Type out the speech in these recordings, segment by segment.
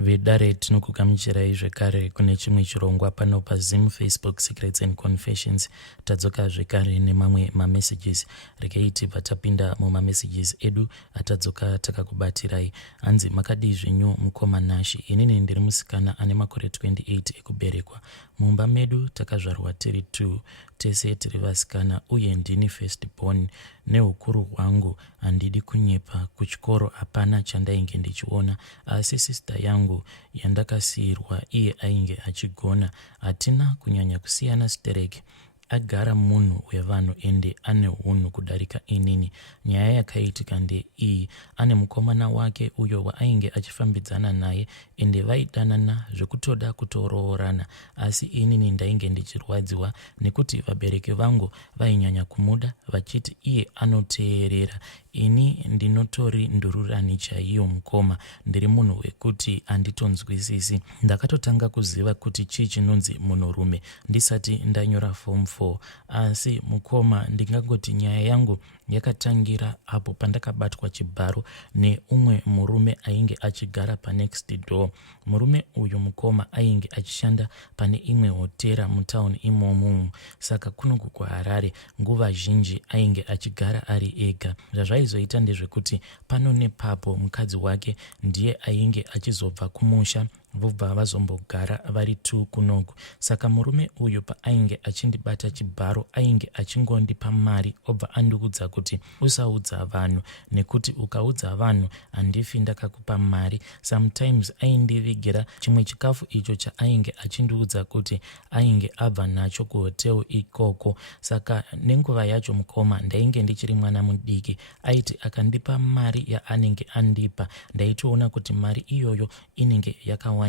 Vedare tinokugamuchirai zvekare kune chimwe chirongwa pano paZim Facebook Secrets and Confessions. Tadzoka zvekare nemamwe mamessages. Regai tibva tapinda mumamessages edu atadzoka takakubatirai. Hanzi makadii zvenyu mukoma Nashi. Inini ndiri musikana ane makore 28 ekuberekwa. Mumba medu takazvarwa tiri 2, tese tiri vasikana uye ndini first born. Neukuru hwangu handidi kunyepa, kuchikoro hapana chandainge ndichiona, asi sister yangu yandakasiyirwa iye ainge achigona. Hatina kunyanya kusiyana stereki. Agara munhu wevanhu ende ane hunhu kudarika inini. Nyaya yakaitika ndeiyi: ane mukomana wake uyo waainge achifambidzana naye ende vaidanana zvekutoda kutoroorana, asi inini ndainge ndichirwadziwa nekuti vabereki vangu vainyanya kumuda vachiti iye anoteerera. Ini ndinotori ndururani chaiyo mukoma, ndiri munhu wekuti handitonzwisisi. Ndakatotanga kuziva kuti chii chinonzi munhurume ndisati ndanyora form 4, asi mukoma ndingangoti nyaya yangu yakatangira apo pandakabatwa chibharo neumwe murume ainge achigara panext door. Murume uyu mukoma ainge achishanda pane imwe hotera mutauni imomo, saka kunoku kuHarare nguva zhinji ainge achigara ari ega. Zvazvaizoita ndezvekuti pano nepapo mukadzi wake ndiye ainge achizobva kumusha vobva vazombogara vari 2 kunoku. Saka murume uyu paainge achindibata chibharo ainge achingondipa mari obva andiudza kuti usaudza vanhu, nekuti ukaudza vanhu handifi ndakakupa mari. Sometimes aindivigira chimwe chikafu icho chaainge achindiudza kuti ainge abva nacho kuhoteo ikoko. Saka nenguva yacho mukoma ndainge ndichiri mwana mudiki, aiti akandipa mari yaanenge andipa ndaitoona kuti mari iyoyo inenge yakawandisa.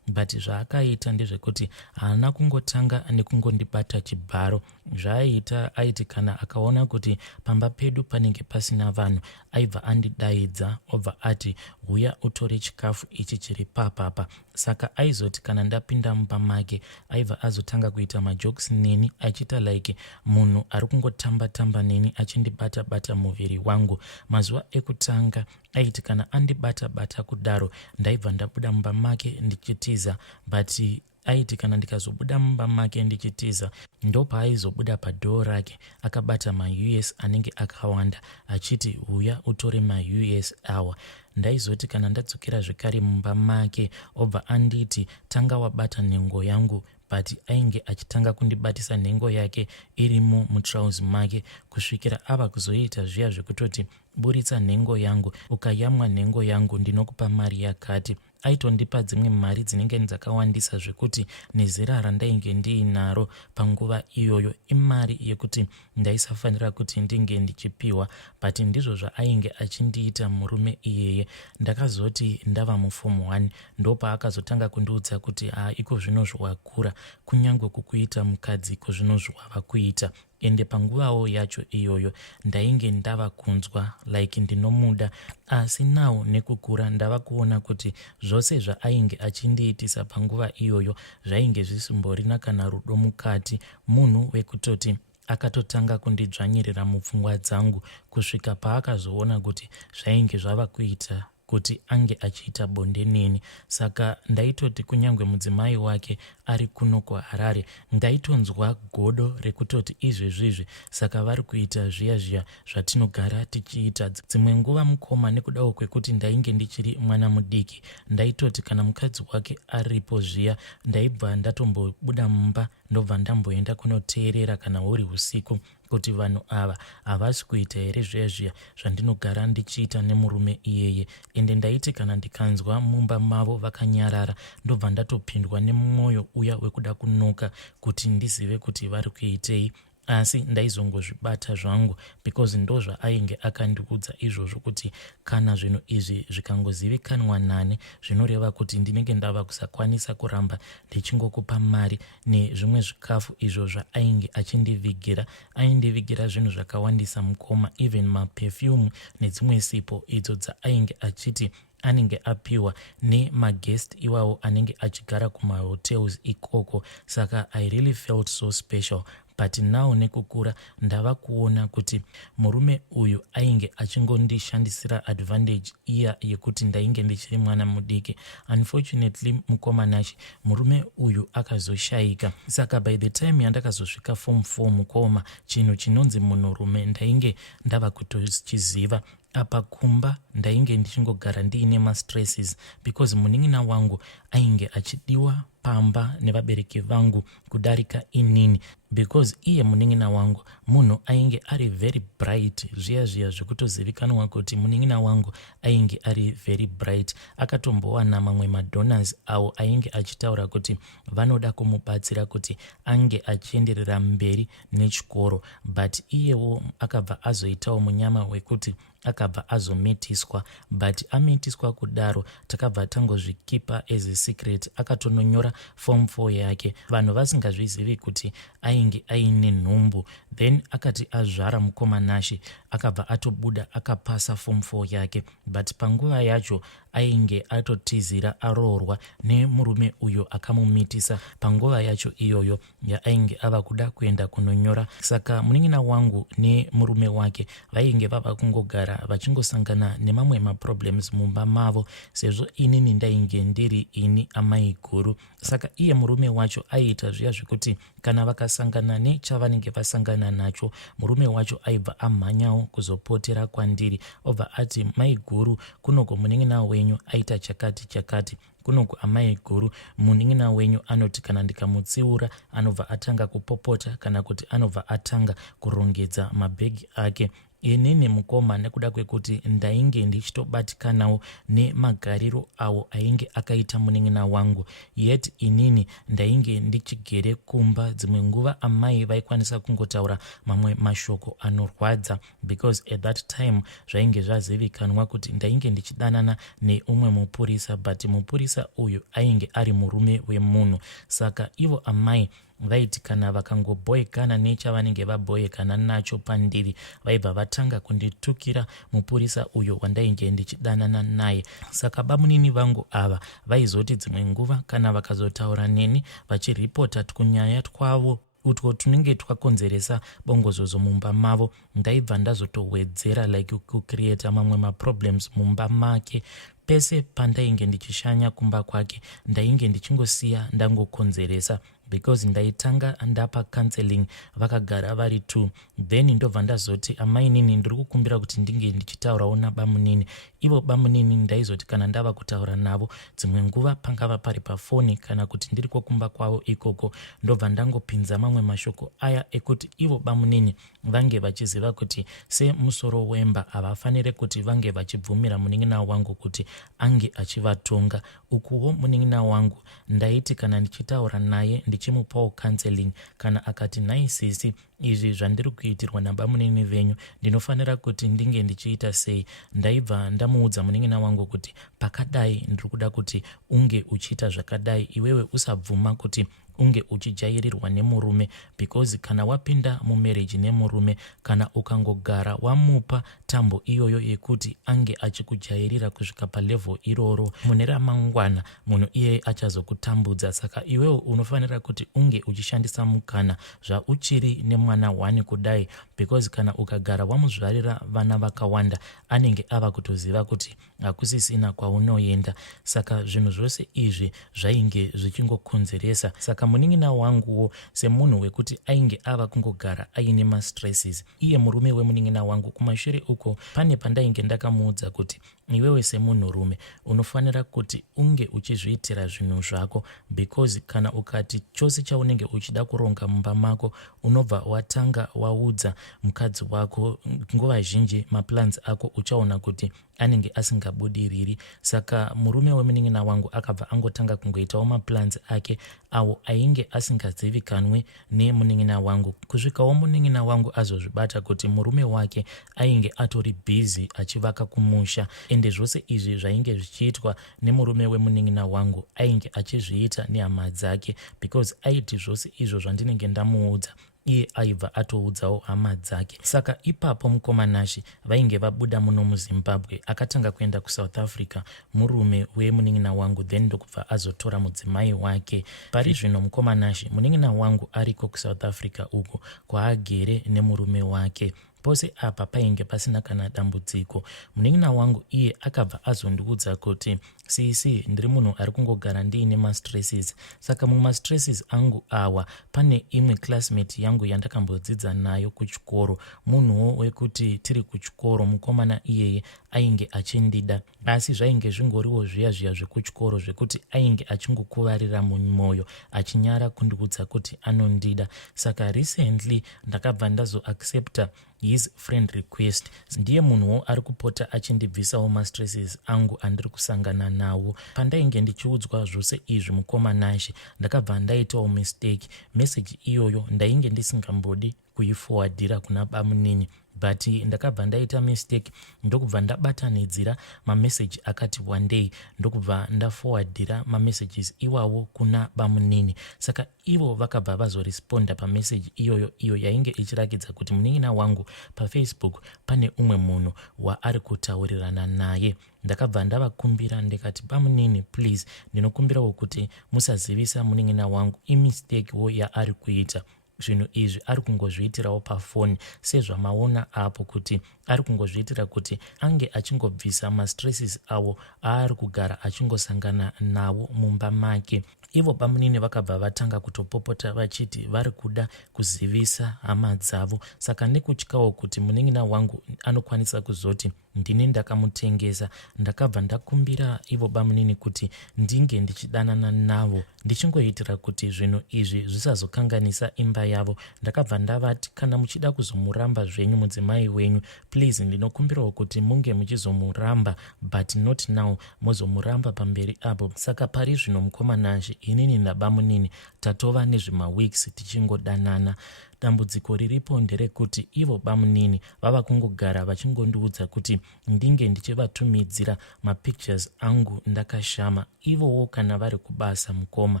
But zvaakaita ndezvekuti haana kungotanga nekungondibata chibharo. Zvaaita aiti kana akaona kuti pamba pedu panenge pasina vanhu, aibva andidaidza obva ati huya utore chikafu ichi chiri papapa. Saka aizoti kana ndapinda mumba make aibva azotanga kuita majokes neni achita like munhu ari kungotamba-tamba neni achindibata-bata muviri wangu. Mazuva ekutanga aiti kana andibata-bata kudaro ndaibva ndabuda mumba make ndichitiza, but aiti kana ndikazobuda mumba make ndichitiza ndopaaizobuda padhoo rake akabata maUS anenge akawanda achiti huya utore maUS awa. Ndaizoti kana ndadzokera zvekare mumba make obva anditi tanga wabata nhengo yangu, but ainge achitanga kundibatisa nhengo yake irimo mutrauzi make kusvikira ava kuzoita zviya zvekutoti buritsa nhengo yangu, ukayamwa nhengo yangu ndinokupa mari yakati. Aitondipa dzimwe mari dzinenge dzakawandisa zvekuti nezera randainge ndiinaro panguva iyoyo imari yekuti ndaisafanira kuti ndinge ndichipiwa, but ndizvo zvaainge achindiita murume iyeye. Ndakazoti ndava muform 1 ndopaakazotanga kundiudza kuti iko zvino zvawakura, kunyange kukuita mukadzi iko zvino zvawava kuita. Ende panguvawo yacho iyoyo ndainge ndava kunzwa like ndinomuda, asi nawo nekukura ndava kuona kuti zvose zvaainge achindiitisa panguva iyoyo zvainge zvisimborina kana rudo mukati. Munhu wekutoti akatotanga kundidzvanyirira mupfungwa dzangu kusvika paakazoona kuti zvainge zvava kuita kuti ange achiita bonde neni. Saka ndaitoti kunyange mudzimai wake ari kuno kuHarare ndaitonzwa godo rekutoti izvezvizvi saka vari kuita zviya zvatinogara tichiita. Dzimwe nguva mukoma nekudawo kwekuti ndainge ndichiri mwana mudiki, ndaitoti kana mukadzi wake aripo zviya ndaibva ndatombobuda mumba ndobva ndamboenda kunoteerera kana huri usiku kuti vanhu ava havasi kuita here zviya zvandinogara ndichiita nemurume iyeye. Ende ndaiti kana ndikanzwa mumba mavo vakanyarara ndobva ndatopindwa nemwoyo uya wekuda kunoka kuti ndizive kuti vari kuitei. Asi ndaizongozvibata zvangu because ndo zvaainge akandiudza izvozvo kuti kana zvinhu izvi zvikangozivikanwa nani zvinoreva kuti ndinenge ndava kusakwanisa kuramba ndichingokupa mari nezvimwe zvikafu izvo zvaainge achindivigira. Aindivigira zvinhu zvakawandisa mukoma, even maperfume nedzimwe sipo idzo dzaainge achiti anenge apiwa nemagest iwawo anenge achigara kumahotels ikoko. Saka I really felt so special but now nekukura ndava kuona kuti murume uyu ainge achingondishandisira advantage iya yekuti ndainge ndichiri mwana mudiki. Unfortunately mukomanachi murume uyu akazoshayika, saka by the time yandakazosvika form 4 mukoma, chinhu chinonzi munhurume ndainge ndava kutochiziva. Apa kumba ndainge ndichingogara ndiine mastresses because munin'ina wangu ainge achidiwa pamba nevabereki vangu kudarika inini, because iye munin'ina wangu munhu ainge ari very bright, zviya zvekutozivikanwa kuti munin'ina wangu ainge ari very bright. Akatombowana mamwe madonors avo ainge achitaura kuti vanoda kumubatsira kuti ange achienderera mberi nechikoro, but iyewo akabva azoitawo munyama wekuti akabva azometiswa, but ametiswa kudaro takabva tangozvikipa as a secret. Akatononyora form 4 yake vanhu vasingazvizivi kuti ainge aine nhumbu, then akati azvara mukomanashi akabva atobuda akapasa form 4 yake, but panguva yacho ainge atotizira aroorwa nemurume uyo akamumitisa panguva yacho iyoyo yainge ava kuda kuenda kunonyora. Saka munin'ina wangu nemurume wake vainge vava kungogara vachingosangana nemamwe maproblems mumba mavo, sezvo inini ndainge ndiri ini amai guru. Saka iye murume wacho aiita zviya zvekuti kana vakasangana nechavanenge vasangana nacho, murume wacho aibva amhanyawo kuzopotera kwandiri obva ati, mai guru, kunoko munin'ina wenyu aita chakati kunoko amai guru, munin'ina wenyu anoti kana ndikamutsiura anobva atanga kupopota kana kuti anobva atanga kurongedza mabhegi ake. Inini mukoma nekuda kwekuti ndainge ndichitobatikanawo nemagariro awo ainge akaita munin'ina wangu, yet inini ndainge ndichigere kumba. Dzimwe nguva amai vaikwanisa kungotaura mamwe mashoko anorwadza, because at that time zvainge zvazivikanwa kuti ndainge ndichidanana neumwe mupurisa, but mupurisa uyu ainge ari murume wemunhu. Saka ivo amai vaiti kana vakangoboekana nechavanenge vaboekana nacho pandiri, vaibva vatanga kunditukira mupurisa uyo wandainge ndichidanana naye. Saka bamunini vangu ava vaizoti dzimwe nguva kana vakazotaura neni vachiripota kunyaya twavo utwo tunenge twakonzeresa bongozozo mumba mavo, ndaibva ndazotowedzera like kucreata mamwe maproblems mumba make. Pese pandainge ndichishanya kumba kwake ndainge ndichingosiya ndangokonzeresa, because ndaitanga ndapa counseling vakagara vari 2, then ndobva ndazoti amai nini ndiri kukumbira kuti ndinge ndichitaurawo nabamunini. Ivo bamunini ndaizoti kana ndava kutaura navo dzimwe nguva pangava pari pafoni kana kuti ndiri kokumba kwavo ikoko, ndobva ndangopinza mamwe mashoko aya ekuti ivo bamunini vange vachiziva kuti semusoro wemba havafanire kuti vange vachibvumira munin'ina wangu kuti ange achivatonga. Ukuwo munin'ina wangu ndaiti kana ndichitaura naye ndichimupawo counseling, kana akati naisisi izvi zvandiri kuitirwa nabamunini venyu ndinofanira kuti ndinge ndichiita sei, ndaibva ndamuudza munin'ina wangu kuti pakadai ndiri kuda kuti unge uchiita zvakadai, iwewe usabvuma kuti unge uchijairirwa nemurume, because kana wapinda mumarriage nemurume, kana ukangogara wamupa tambo iyoyo yekuti ange achikujairira kusvika palevel iroro, mune ramangwana munhu iye achazokutambudza. Saka iwewe unofanira kuti unge uchishandisa mukana zvauchiri nemwana 1 kudai, because kana ukagara wamuzvarira vana vakawanda anenge ava kutoziva kuti hakusisina kwaunoenda. Saka zvinhu zvose izvi zvainge zvichingokonzeresa. Saka munin'ina wanguwo semunhu wekuti ainge ava kungogara aine mastresses, iye murume wemunin'ina wangu kumashure uko pane pandainge ndakamuudza kuti iwewe semunhurume unofanira kuti unge uchizviitira zvinhu zvako, because kana ukati chose chaunenge uchida kuronga mumba mako unobva watanga waudza mukadzi wako, nguva zhinji maplans ako uchaona kuti anenge asingabudiriri. Saka murume wemunin'ina wangu akabva angotanga kungoitawo maplans ake awo ainge asingazivikanwe nemunin'ina wangu, kusvikawo munin'ina wangu azozvibata kuti murume wake ainge atori busy achivaka kumusha. Ende zvose izvi zvainge zvichiitwa nemurume wemunin'ina wangu ainge achizviita nehama dzake, because aiti zvose izvo zvandinenge ndamuudza iye aibva atoudzawo hama dzake. Saka ipapo mukomanashi vainge vabuda muno muZimbabwe akatanga kuenda kuSouth Africa murume wemunin'ina wangu, then ndokubva azotora mudzimai wake. Pari zvino mukomanashi munin'ina wangu ariko kuSouth Africa uko kwaagere nemurume wake. Pose apa painge pasina kana dambudziko. Munin'ina wangu iye akabva azondiudza kuti sisi ndiri munhu ari kungogara ndiine mastresses. Saka mumastresses angu awa pane imwe classmate yangu yandakambodzidza nayo kuchikoro, munhuwo wekuti tiri kuchikoro mukomana iyeye ainge achindida, asi zvainge zvingoriwo zviya zvekuchikoro zvekuti ainge achingokuvarira mumwoyo achinyara kundiudza kuti anondida. Saka recently ndakabva ndazoaccepta his friend request. Ndiye munhuwo ari kupota achindibvisawo mastresses angu andiri kusangana nawo. Pandainge ndichiudzwa zvose izvi mukomanashi ndakabva ndaitawo mistake. Message iyoyo ndainge ndisingambodi kuiforwardira kuna bamunini, but ndakabva ndaita mistake ndokubva ndabatanidzira mamessage akati one day ndokubva ndaforwardira mamessages iwawo kuna bamunini. Saka ivo vakabva vazoresponda pamessage iyoyo yainge ichirakidza kuti munin'ina wangu paFacebook pane umwe munhu waari kutaurirana naye. Ndakabva ndavakumbira ndikati bamunini please ndinokumbirawo kuti musazivisa munin'ina wangu imistake wo yaari kuita. Zvinhu izvi ari kungozviitirawo pafoni sezvamaona apo kuti ari kungozviitira kuti ange achingobvisa mastresses awo aari kugara achingosangana nawo mumba make. Ivo bamunini vakabva vatanga kutopopota vachiti vari kuda kuzivisa hama dzavo. Saka ndikutyawo kuti munin'ina wangu anokwanisa kuzoti ndini ndakamutengesa. Ndakabva ndakumbira ivo bamunini kuti ndinge ndichidanana navo ndichingoitira kuti zvinhu izvi zvisazokanganisa imba yavo. Ndakabva ndavati kana muchida kuzomuramba zvenyu mudzimai wenyu, please ndinokumbirawo kuti munge muchizomuramba but not now, muzomuramba pamberi apo. Saka pari zvino mukomanashi inini nabamunini tatova nezvimaweeks tichingodanana. Dambudziko riripo nderekuti ivo bamunini vava kungogara vachingondiudza kuti ndinge ndichivatumidzira mapictures angu ndakashama. Ivowo kana vari kubasa mukoma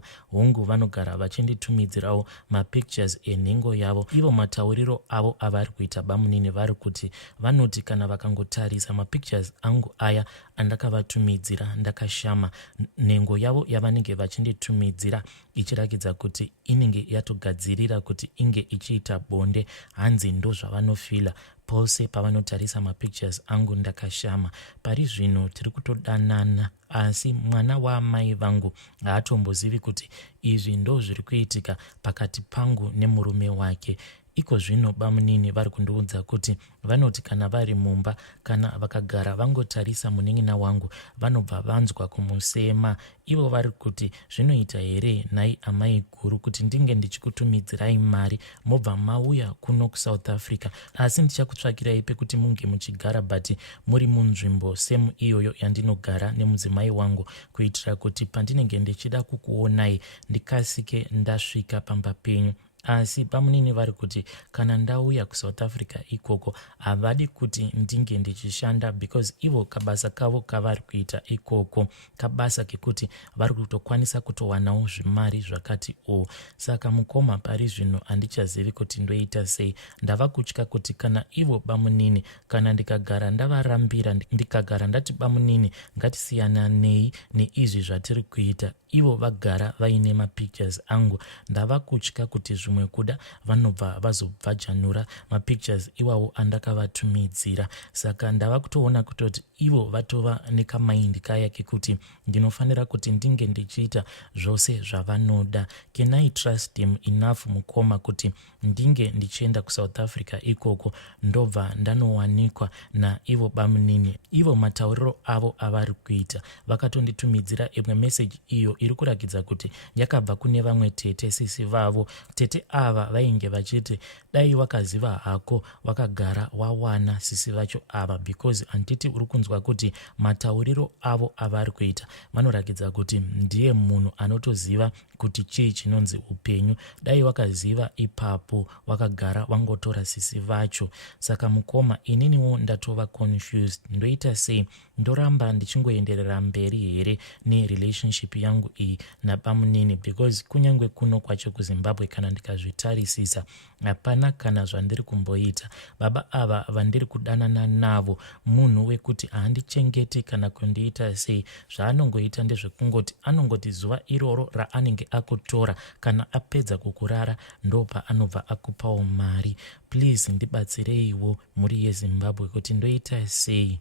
hongu vanogara vachinditumidzirawo mapictures enhengo yavo. Ivo matauriro avo avari kuita bamunini vari kuti vanoti kana vakangotarisa mapictures angu aya andakavatumidzira ndakashama, nhengo yavo yavanenge vachinditumidzira ichirakidza kuti inenge yatogadzirira kuti inge ichiita bonde, hanzi ndo zvavanofila pose pavanotarisa mapictures angu ndakashama. Pari zvino tiri kutodanana, asi mwana waamai vangu haatombozivi kuti izvi ndo zviri kuitika pakati pangu nemurume wake. Iko zvino bamunini vari kundiudza kuti vanoti kana vari mumba kana vakagara vangotarisa munin'ina wangu vanobva vanzwa kumusema. Ivo vari kuti zvinoita here nhai amai guru kuti ndinge ndichikutumidzirai mari mobva mauya kuno kuSouth Africa, asi ndichakutsvakirai pekuti munge muchigara but muri munzvimbo semu iyoyo yandinogara nemudzimai wangu, kuitira kuti pandinenge ndichida kukuonai ndikasike ndasvika pamba penyu. Asi bamunini vari kuti kana ndauya kuSouth Africa ikoko havadi kuti ndinge ndichishanda because ivo kabasa kavo kavari kuita ikoko kabasa kekuti vari kutokwanisa kutowanawo zvimari zvakati o. Saka mukoma pari zvino handichazivi kuti ndoita sei. Ndava kutya kuti kana ivo bamunini kana ndikagara ndavarambira ndikagara ndati bamunini ngatisiyananei neizvi zvatiri kuita, ivo vagara vaine mapictures angu, ndava kutya kuti zvimwe kuda vanobva vazobvajanura mapictures iwawo andakavatumidzira. Saka ndava kutoona kutoti ivo vatova nekamaindi kaya kekuti ndinofanira kuti ndinge ndichiita zvose zvavanoda. Can I trust him enough mukoma kuti ndinge ndichienda kuSouth Africa ikoko ndobva ndanowanikwa naivo bamunini? Ivo matauriro avo avari kuita vakatonditumidzira imwe message iyo iri kurakidza kuti yakabva kune vamwe tete sisi vavo. Tete ava vainge vachiti dai wakaziva hako wakagara wawana sisi vacho ava, because handiti uri kunzwa kuti matauriro avo avari kuita vanorakidza kuti ndiye munhu anotoziva kuti chii chinonzi upenyu. Dai wakaziva ipapo wakagara wangotora sisi vacho. Saka mukoma ininiwo ndatova confused. Ndoita sei? Ndoramba ndichingoenderera mberi here nerelationship yangu iyi nabamunini? Because kunyange kuno kwacho kuZimbabwe kana ndikazvitarisisa hapana kana zvandiri kumboita. Baba ava vandiri kudanana navo munhu wekuti handichengeti kana kundiita sei. Zvaanongoita ndezvekungoti anongoti zuva iroro raanenge akutora kana apedza kukurara ndopa anobva akupawo mari. Please ndibatsireiwo muri yeZimbabwe kuti ndoita sei.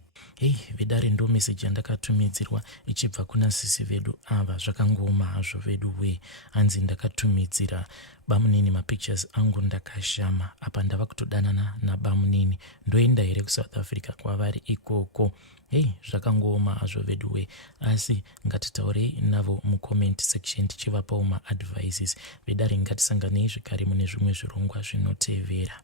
Vedare ndo meseji yandakatumidzirwa ichibva kuna sisi vedu ava. Zvakangoma hazvo vedu we. Hanzi ndakatumidzira bamunini mapictures angu ndakashama. Apa ndava kutodanana nabamunini. Ndoenda here kuSouth Africa kwavari ikoko. Zvakangoma hazvo vedu we. Asi ngatitaurei navo mucomment section tichivapawo maadvices. Vedare ngatisanganei zvekare mune zvimwe zvirongwa zvinotevera.